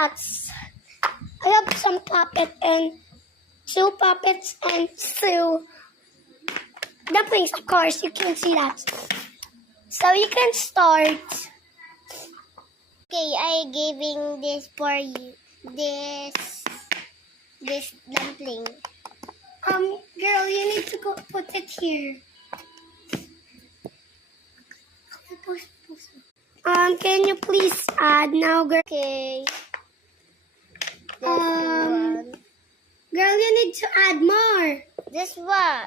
hats. I have some puppet and 2 puppets and 2 dumplings. Of course, you can see that. So you can start. Okay, I giving this for you. This dumpling. Girl, you need to go put it here. Can you please add now, girl? Okay. This Um, one. Girl, you need to add more. This one.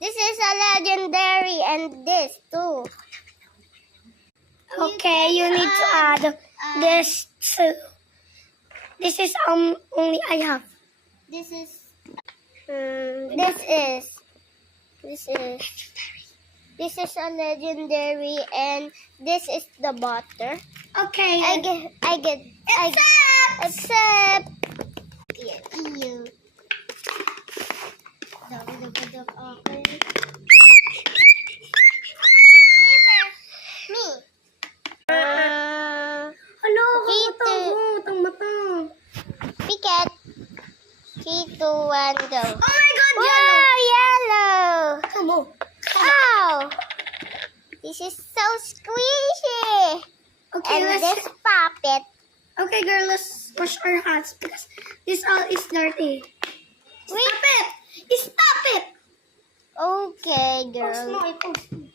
This is a legendary, and this too. Okay, you need to add this too. This is only I have. This is a legendary, and this is the butter. Okay. I get accept. You. Okay. Me. Hello, Dito. matang. Picket. 3, 2, 1, go. Oh my God, Wow, yellow. Come on. Oh, this is so squishy. Okay, And let's. this puppet. Okay, girl, let's wash our hands because this all is dirty. Wait. Stop it! Stop it! Okay, Post girl. mo, i-post mo.